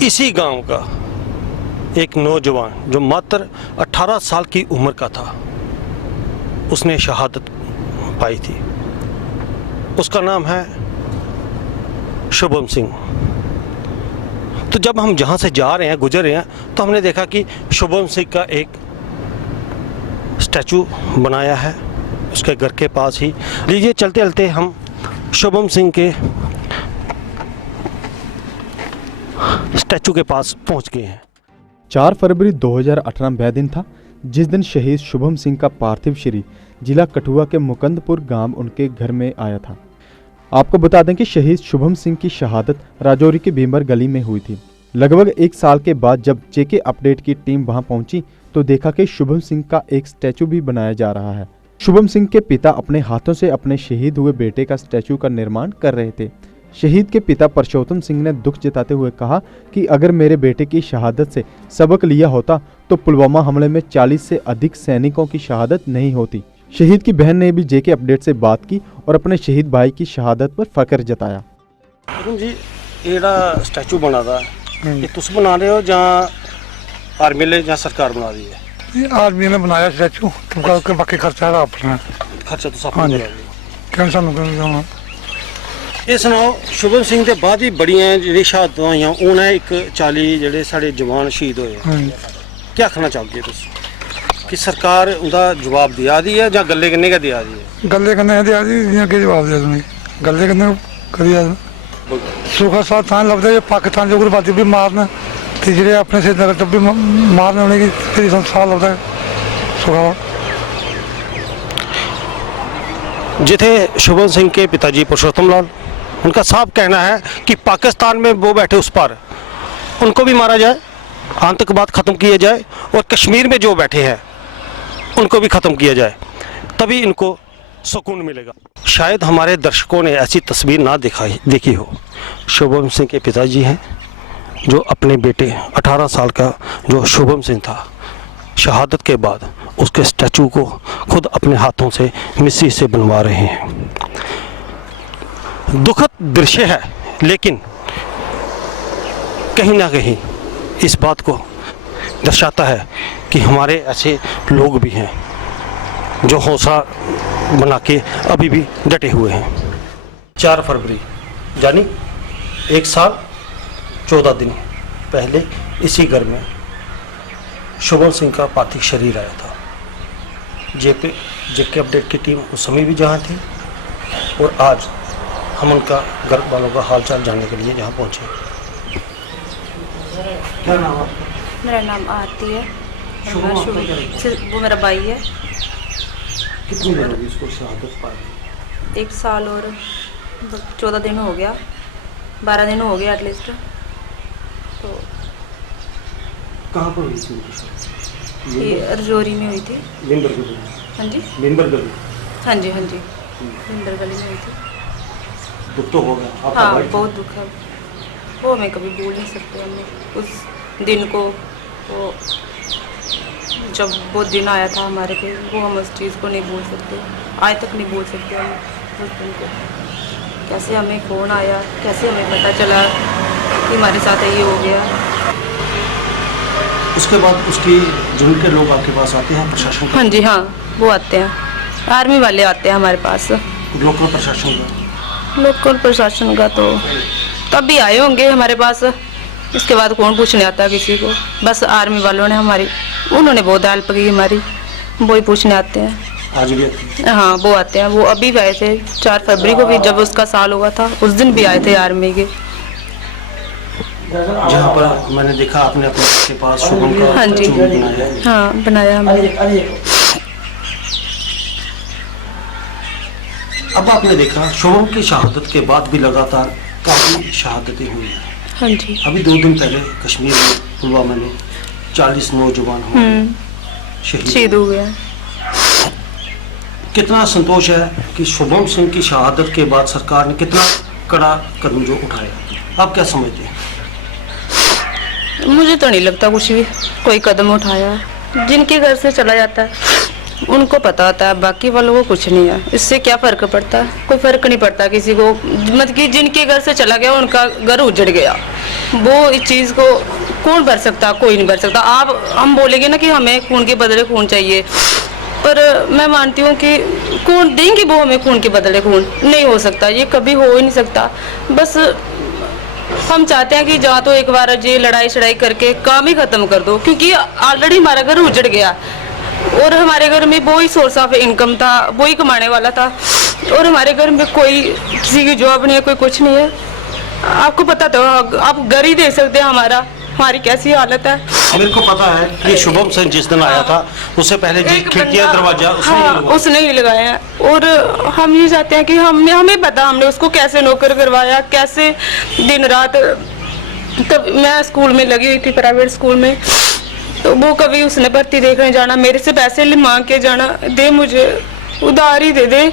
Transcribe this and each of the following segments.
इसी गांव का एक नौजवान जो मात्र 18 साल की उम्र का था, उसने शहादत पाई थी। उसका नाम है शुभम सिंह। तो जब हम जहाँ से जा रहे हैं, गुजर रहे हैं, तो हमने देखा कि शुभम सिंह का एक स्टैचू बनाया है उसके घर के पास ही। लीजिए चलते चलते हम शुभम सिंह के स्टैचू के पास पहुंच गए हैं। 4 फरवरी 2018 वह दिन था जिस दिन शहीद शुभम सिंह का पार्थिव शरीर जिला कठुआ के मुकंदपुर गांव उनके घर में आया था। आपको बता दें कि शहीद शुभम सिंह की शहादत राजौरी की भीमर गली में हुई थी। लगभग 1 साल के बाद जब जेके अपडेट की टीम वहां पहुंची तो देखा कि शुभम सिंह का एक स्टैचू भी बनाया जा रहा है। शुभम सिंह के पिता अपने हाथों से अपने शहीद हुए बेटे का स्टैचू का निर्माण कर रहे थे। शहीद के पिता परशोत्तम सिंह ने दुख जताते हुए कहा कि अगर मेरे बेटे की शहादत से सबक लिया होता तो पुलवामा हमले में 40 से अधिक सैनिकों की शहादत नहीं होती। शहीद की बहन ने भी जेके अपडेट से बात की और अपने शहीद भाई की शहादत पर फख्र जताया। जी एड़ा स्टैचू बना था, ये तुम बना रहे हो जहाँ आर्मी ने या सरकार बना दी है? ये आर्मी ने बनाया स्टैचू, तो बाकी खर्चा अपना खर्चा तो सब हाँ जी क्यों सानू क्यों। ये सुनाओ, शुभम सिंह के बाद ही बड़ियां जी शहादत हुई, उन्हें एक 40 जेडे साढ़े जवान शहीद होए, क्या आखना चाहोगे तुम कि सरकार उनका जवाब दिया दी है या गल्ले करने का दिया दी है? गल्ले करने दिया दी, क्या जवाब दिया तुमने? गल्ले करने करिया सुखा साथ थां लभदे जे पाकिस्तान जो उग्रवादी भी मारन ते जेडे अपने श्रीनगर च भी मारन होने की फिर संसार लभदा सुखा। जिथे शुभम सिंह के पिताजी पुरुषोत्तम लाल, उनका साफ कहना है कि पाकिस्तान में वो बैठे उस पर उनको भी मारा जाए, आतंकवाद ख़त्म किया जाए, और कश्मीर में जो बैठे हैं उनको भी ख़त्म किया जाए, तभी इनको सुकून मिलेगा। शायद हमारे दर्शकों ने ऐसी तस्वीर ना देखी हो। शुभम सिंह के पिताजी हैं जो अपने बेटे 18 साल का जो शुभम सिंह था, शहादत के बाद उसके स्टैचू को खुद अपने हाथों से मिस्त्री से बनवा रहे हैं। दुखद दृश्य है, लेकिन कहीं ना कहीं इस बात को दर्शाता है कि हमारे ऐसे लोग भी हैं जो हौसला बना के अभी भी डटे हुए हैं। 4 फरवरी यानी 1 साल 14 दिन पहले इसी घर में शुभम सिंह का पार्थिव शरीर आया था। जेके अपडेट की टीम उस समय भी जहाँ थी, और आज हम उनका घर वालों का हालचाल जानने के लिए यहाँ पहुँचे। क्या नाम है? मेरा नाम आरती है। वो मेरा भाई है। कितनी देर होगी इसको शहादत पाई? 1 साल और 14 दिन हो गया, 12 दिन हो गया एटलीस्ट। तो कहाँ पर हुई थी? ये राजौरी में हुई थी। बिंबर गली? हाँ जी बिंबर गली? हाँ जी हाँ जी, बिंबर गली में हुई थी। दुख तो होगा आपका? हाँ बहुत दुख है, वो मैं कभी भूल नहीं सकते। हमने उस दिन को, वो जब वो दिन आया था हमारे पे, वो हम उस चीज़ को नहीं भूल सकते, आज तक नहीं भूल सकते हम उस दिन को। कैसे हमें फ़ोन आया, कैसे हमें पता चला कि हमारे साथ ये हो गया। उसके बाद उसकी जुम्मन के लोग आपके पास आते हैं, प्रशासन? हाँ जी हाँ, वो आते हैं, आर्मी वाले आते हैं हमारे पास। लोकल प्रशासन का? लोकल प्रशासन का तो तब भी आए होंगे हमारे पास, इसके बाद कौन पूछने आता है किसी को। बस आर्मी वालों ने उन्होंने बहुत हेल्प की हमारी, वो ही पूछने आते हैं। आज भी आते हैं? हाँ वो आते हैं, वो अभी भी आए थे 4 फरवरी को भी, जब उसका साल हुआ था उस दिन भी आए थे आर्मी के। जहाँ पर मैंने देखा आपने अपने के पास शुभम का हाँ जी बनाया है। हाँ बनाया हमने। अब आपने देखा शुभम की शहादत के बाद भी लगातार काफ़ी शहादतें हुई हैं। हाँ जी अभी 2 दिन पहले कश्मीर में पुलवामा में 40 नौजवान शहीद हो गया। कितना संतोष है कि शुभम सिंह की शहादत के बाद सरकार ने कितना कड़ा कदम जो उठाया, आप क्या समझते हैं? मुझे तो नहीं लगता कुछ भी कोई कदम उठाया। जिनके घर से चला जाता है उनको पता होता है, बाकी वालों को कुछ नहीं है। इससे क्या फ़र्क पड़ता है? कोई फ़र्क नहीं पड़ता किसी को। मतलब कि जिनके घर से चला गया उनका घर उजड़ गया, वो इस चीज़ को कौन भर सकता, कोई नहीं भर सकता। आप हम बोलेंगे ना कि हमें खून के बदले खून चाहिए, पर मैं मानती हूँ कि कौन देंगे वो हमें खून के बदले खून? नहीं हो सकता, ये कभी हो ही नहीं सकता। बस हम चाहते हैं कि जहाँ तो एक बार ये लड़ाई शड़ाई करके काम ही ख़त्म कर दो, क्योंकि ऑलरेडी हमारा घर उजड़ गया और हमारे घर में वो ही सोर्स ऑफ इनकम था, वो ही कमाने वाला था, और हमारे घर में कोई किसी की जॉब नहीं है, कोई कुछ नहीं है। आपको पता तो, आप घर ही देख सकते हैं हमारी कैसी हालत है। मेरे को पता है कि शुभम सिंह जिस दिन आया था उससे पहले जी एक खिड़कियां बंदा- दरवाजा उसने हाँ, ही लगवाया। उसने ही लगाया है। और हम ये चाहते हैं कि हमें पता, हमने उसको कैसे नौकर करवाया, कैसे दिन रात। तब मैं स्कूल में लगी हुई थी, प्राइवेट स्कूल में, तो वो कभी उसने भर्ती देखने जाना, मेरे से पैसे मांग के जाना, दे मुझे उधार ही दे दे।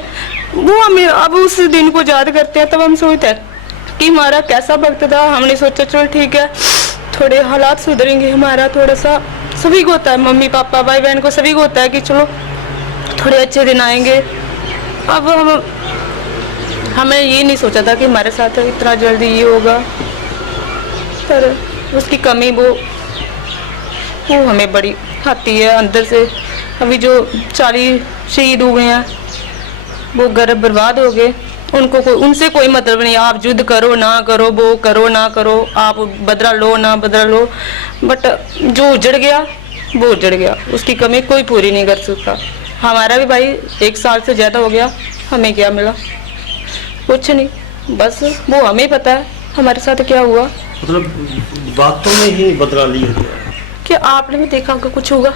वो हमें अब उस दिन को याद करते हैं, तब हम सोचते हैं कि हमारा कैसा वक्त था। हमने सोचा चलो ठीक है, थोड़े हालात सुधरेंगे, हमारा थोड़ा सा, सभी को होता है, मम्मी पापा भाई बहन को सभी को होता है कि चलो थोड़े अच्छे दिन आएंगे। अब हमें ये नहीं सोचा था कि हमारे साथ इतना जल्दी ये होगा, पर उसकी कमी वो हमें बड़ी आती है अंदर से। अभी जो 40 शहीद हुए हैं, वो घर बर्बाद हो गए, उनसे कोई मतलब नहीं। आप युद्ध करो ना करो, वो करो ना करो, आप बदला लो ना बदला लो, बट जो उजड़ गया वो उजड़ गया, उसकी कमी कोई पूरी नहीं कर सकता। हमारा भी भाई 1 साल से ज़्यादा हो गया, हमें क्या मिला? कुछ नहीं, बस वो हमें पता है हमारे साथ क्या हुआ। मतलब बातों में ही बदला लिया गया। क्या आपने भी देखा होगा कुछ होगा?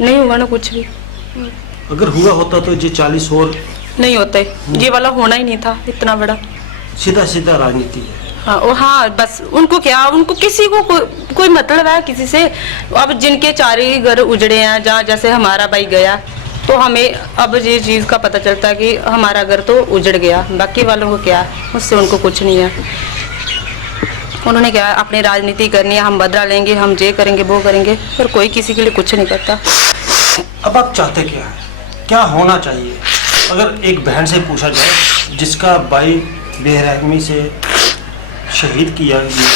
नहीं हुआ ना कुछ भी। अगर हुआ होता तो ये 40 और नहीं होते, ये वाला होना ही नहीं था इतना बड़ा। सीधा सीधा राजनीति है। हाँ, और हाँ, बस उनको क्या, उनको किसी को कोई मतलब है किसी से? अब जिनके 4 ही घर उजड़े हैं, जहाँ जैसे हमारा भाई गया, तो हमें अब ये चीज़ का पता चलता है कि हमारा घर तो उजड़ गया, बाकी वालों को क्या, उससे उनको कुछ नहीं है। उन्होंने क्या अपनी राजनीति करनी है, हम बदला लेंगे, हम ये करेंगे वो करेंगे, पर कोई किसी के लिए कुछ नहीं करता। अब आप चाहते क्या है, क्या होना चाहिए? अगर एक बहन से पूछा जाए जिसका भाई बेरहमी से शहीद किया गया,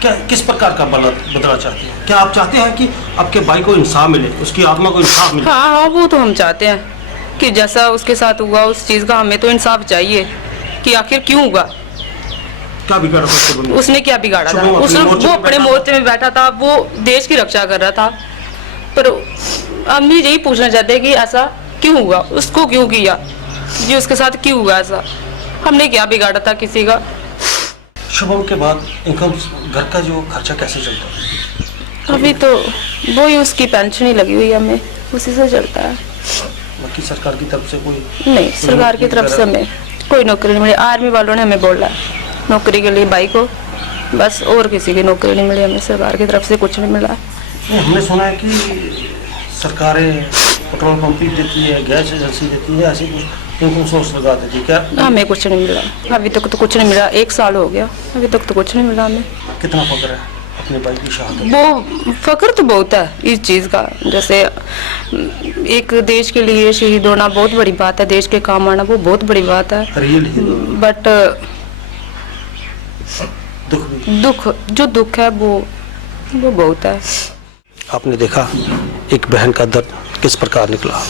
क्या किस प्रकार का बदला चाहते हैं? क्या आप चाहते हैं कि आपके भाई को इंसाफ मिले, उसकी आत्मा को इंसाफ मिले? हाँ हाँ, वो तो हम चाहते हैं कि जैसा उसके साथ हुआ उस चीज़ का हमें तो इंसाफ चाहिए कि आखिर क्यों हुआ, क्या बिगाड़ा था शुभम ने? उसने क्या बिगाड़ा था? शुभम अपने मोर्चे वो पे अपने बैठा मोर्चे में बैठा था, वो देश की रक्षा कर रहा था, पर हम भी यही पूछना चाहते हैं कि ऐसा क्यों हुआ, उसको क्यों किया, ये उसके साथ क्यों हुआ ऐसा? हमने क्या बिगाड़ा था किसी का? शुभम के बाद इनकम, घर का जो खर्चा कैसे चलता है? अभी तो वो ही उसकी पेंशन ही लगी हुई है, हमें उसी से चलता है। बाकी सरकार की तरफ से कोई नहीं, सरकार की तरफ से हमें कोई नौकरी नहीं मिली। आर्मी वालों ने हमें बोला नौकरी के लिए भाई को, बस, और किसी की नौकरी नहीं मिली हमें, सरकार की तरफ से कुछ नहीं मिला। नहीं, हमने सुना है कि सरकारें पेट्रोल पंप भी देती है, गैस एजेंसी देती है, ऐसे कुछ इनकम सोर्स लगा देती है, क्या हमें कुछ नहीं मिला अभी तक, तो कुछ नहीं मिला। 1 साल हो गया, अभी तक तो कुछ नहीं मिला हमें। कितना फक्र है अपने भाई की शहादत? वो फख्र तो बहुत है इस चीज़ का, जैसे एक देश के लिए शहीद होना बहुत बड़ी बात है, देश के काम आना वो बहुत बड़ी बात है, रियल हीरो। बट जो दुख है वो बहुत है। आपने देखा एक बहन का दर्द किस प्रकार निकला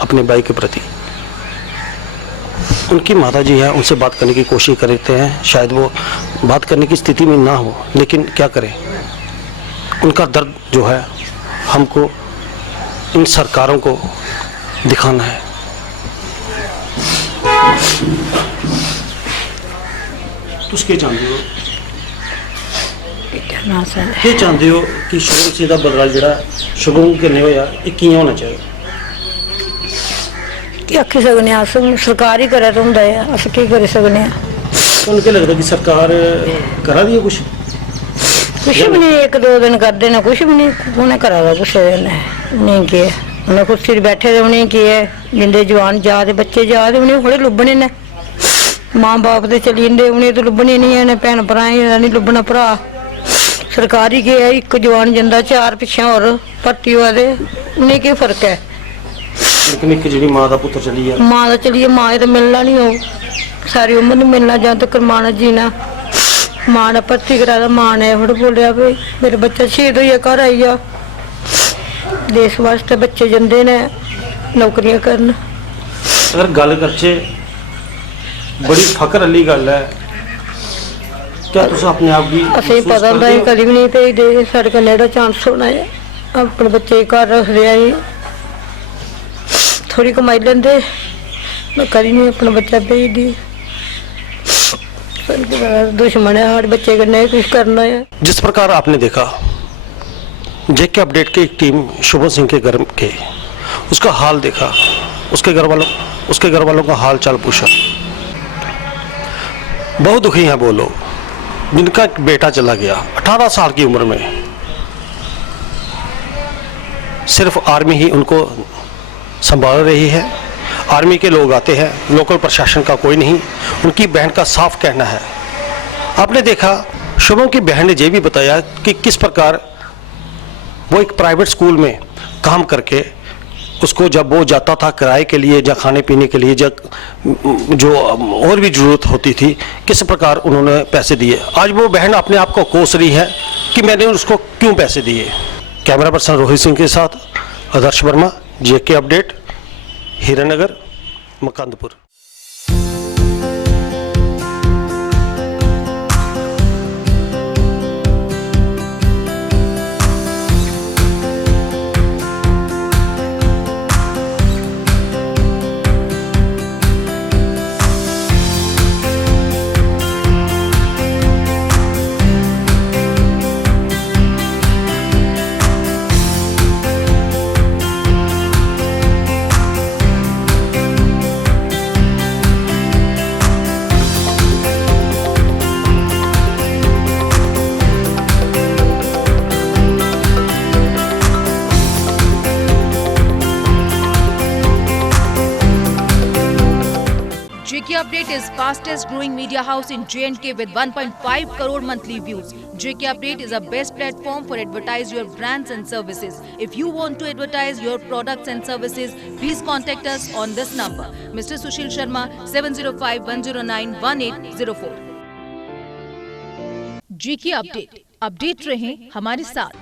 अपने भाई के प्रति। उनकी माता जी है, उनसे बात करने की कोशिश करते हैं, शायद वो बात करने की स्थिति में ना हो, लेकिन क्या करें, उनका दर्द जो है हमको इन सरकारों को दिखाना है। तुझके चाहते हो ये चाहते हो कि शुभम सिंह का बदला जड़ा शुभम करने होया ये कियां होना चाहिए? ਕੀ ਆਖੀ ਸਕਨੇ ਆ, ਅਸ ਸਰਕਾਰ ਹੀ ਕਰੇ ਤਾਂ ਹੁੰਦਾ ਹੈ, ਅਸੀਂ ਕੀ ਕਰ ਸਕਨੇ ਆ? ਤੁਹਾਨੂੰ ਕੀ ਲੱਗਦਾ ਕਿ ਸਰਕਾਰ ਕਰਾ ਦੀ ਹੈ ਕੁਝ? ਕੁਛ ਵੀ ਨਹੀਂ, 1-2 ਦਿਨ ਕਰਦੇ ਨੇ, ਕੁਛ ਵੀ ਨਹੀਂ, ਉਹਨੇ ਕਰਾਦਾ ਕੁਛ ਨਹੀਂ ਕੀ ਉਹਨੇ ਕੁਰਸੀ ਤੇ ਬੈਠੇ ਦੇ ਉਹਨੇ ਕੀ ਹੈ, ਜਿੰਦੇ ਜਵਾਨ ਜਾ ਦੇ ਬੱਚੇ ਜਾ ਦੇ ਉਹਨੇ ਹੁਣੇ ਲੁੱਭਣੇ ਨੇ, ਮਾਂ ਬਾਪ ਦੇ ਚਲੀ ਜਾਂਦੇ ਉਹਨੇ ਤਾਂ ਲੁੱਭਣੇ ਨਹੀਂ ਨੇ, ਭੈਣ ਭਰਾ ਨਹੀਂ ਲੁੱਭਣਾ ਭਰਾ। ਸਰਕਾਰੀ ਕੀ ਹੈ, ਇੱਕ ਜਵਾਨ ਜਿੰਦਾ 4 ਪਿੱਛੇ ਹੋਰ ਭਰਤੀ ਹੋਏ ਦੇ, ਉਹਨੇ ਕੀ ਫਰਕ ਹੈ? लेकिन एक जी माँ का पुत्र चली है, ਮਾਂ ਦਾ ਚਲੀਏ, ਮਾਂ ਇਹ ਤਾਂ ਮਿਲਣਾ ਨਹੀਂ, ਉਹ ਸਾਰੀ ਉਮਰ ਨਹੀਂ ਮਿਲਣਾ, ਜਾਂ ਤੱਕ ਮਾਣਾ ਜੀਣਾ मां ने भर्ती कराया, मां ने थोड़ा बोलिया भी मेरा बच्चा शहीद होइया घर आई जा। देश वास्ते बच्चे जंदे ने नौकरियां करन। अगर गल करचे बड़ी फकर वाली गल है, क्या तुम अपने आप की असें पता होंदा असीं कदी भी नहीं भेजदे, साढ़े कन्नै जेह्ड़ा चांस होना है अपने बच्चे घर रखदे आई थोड़ी कमाई लैंदे, मैं कदी नहीं अपना बच्चा भेजदी। दुश्मन है साढ़े बच्चे कन्नै कुछ करना है। जिस प्रकार आपने देखा जेके अपडेट की एक टीम शुभम सिंह के घर के उसका हाल देखा, उसके घर वालों का हाल चाल पूछा। बहुत दुखी हैं वो लोग जिनका एक बेटा चला गया 18 साल की उम्र में। सिर्फ आर्मी ही उनको संभाल रही है, आर्मी के लोग आते हैं, लोकल प्रशासन का कोई नहीं। उनकी बहन का साफ कहना है, आपने देखा शुभम की बहन ने ये भी बताया कि किस प्रकार वो एक प्राइवेट स्कूल में काम करके उसको जब वो जाता था किराए के लिए या खाने पीने के लिए जब जो और भी ज़रूरत होती थी, किस प्रकार उन्होंने पैसे दिए। आज वो बहन अपने आप को कोस रही है कि मैंने उसको क्यों पैसे दिए। कैमरा पर्सन रोहित सिंह के साथ Adarsh Verma, JK Update, Hiranagar, Mukandpur. JK Update is fastest growing media house in J&K with 1.5 crore monthly views. JK Update is a best platform for advertise your brands and services. If you want to advertise your products and services, please contact us on this number. Mr. Sushil Sharma, 705-109-1804. JK Update. Update रहें हमारे साथ।